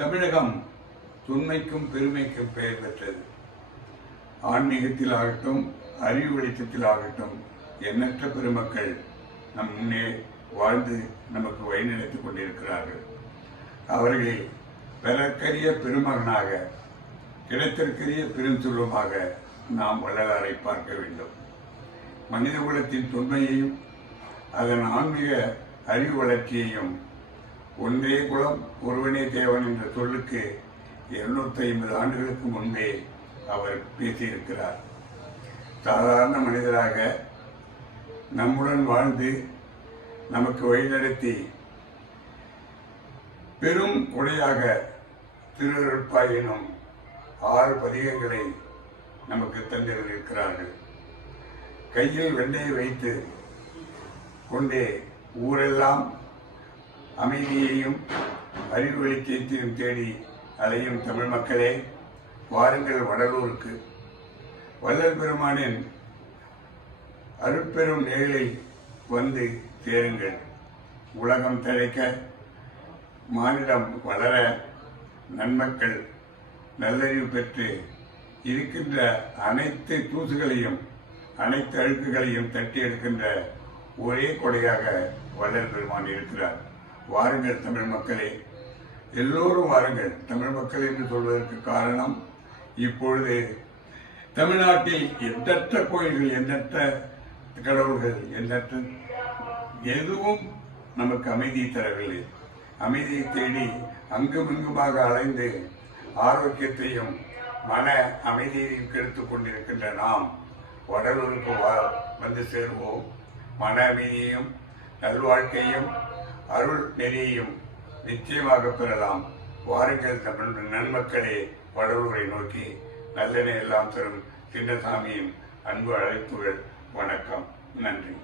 தமிழகம் தொன்மைக்கும் பெருமைக்கும் பெயர் பெற்றது. ஆன்மீகத்தில் ஆகட்டும் அறிவு வெளிச்சத்தில் ஆகட்டும் எண்ணற்ற பெருமக்கள் நம் முன்னே வாழ்ந்து நமக்கு வழிநடத்திக் கொண்டிருக்கிறார்கள். அவர்களில் பெறற்கரிய பெருமகனாக கிடைத்திற்கரிய பெருஞ்செல்வமாக நாம் வள்ளலாரை பார்க்க வேண்டும். மனித குலத்தின் தொன்மையையும் அதன் ஆன்மீக அறிவு வளர்ச்சியையும் ஒன்றே குலம் ஒருவனே தேவன் என்ற சொல்லுக்கு இருநூத்தி ஐம்பது ஆண்டுகளுக்கு முன்பே அவர் பேசியிருக்கிறார். சாதாரண மனிதராக நம்முடன் வாழ்ந்து நமக்கு வழிநடத்தி பெரும் கொடையாக திருவருட்பாய் எனும் ஆறு பதிகங்களை நமக்கு தந்திருக்கிறார்கள். கையில் வெண்டையை வைத்து கொண்டே ஊரெல்லாம் அமைதியையும் அறிவு வெளிச்சத்தையும் தேடி அலையும் தமிழ் மக்களே வாருங்கள் வடலூருக்கு. வள்ளல் பெருமானின் அருட்பெரும் நிழலில் வந்து சேருங்கள் உலகம் தழைக்க மானிடம் வளர நன்மக்கள் நல்லறிவு பெற்று இருக்கின்ற அனைத்து தூசுகளையும் அனைத்து அழுக்குகளையும் தட்டி எடுக்கின்ற ஒரே கொடையாக வள்ளல் பெருமான் இருக்கிறார். வாருங்கள் தமிழ் மக்களே. எல்லோரும் வாருங்கள் தமிழ் மக்கள் என்று சொல்வதற்கு காரணம் இப்பொழுது தமிழ்நாட்டில் எந்தற்ற கோயில்கள் எந்தற்ற கடவுள்கள் எந்தற்ற எதுவும் நமக்கு அமைதி தரவில்லை. அமைதியை தேடி அங்கும் இங்குமாக அலைந்து ஆரோக்கியத்தையும் மன அமைதியையும் கெடுத்து கொண்டிருக்கின்ற நாம் வடலூருக்கு வந்து சேர்வோம். மன அமைதியையும் நல்வாழ்க்கையும் அருள் நெறியையும் நிச்சயமாக பெறலாம். வாருங்கள் தமிழ் நன்மக்களே வடலூரை நோக்கி நல்லெண்ணெய் எல்லாம் தரும் சின்னசாமியின் அன்பு அழைப்புகள். வணக்கம். நன்றி.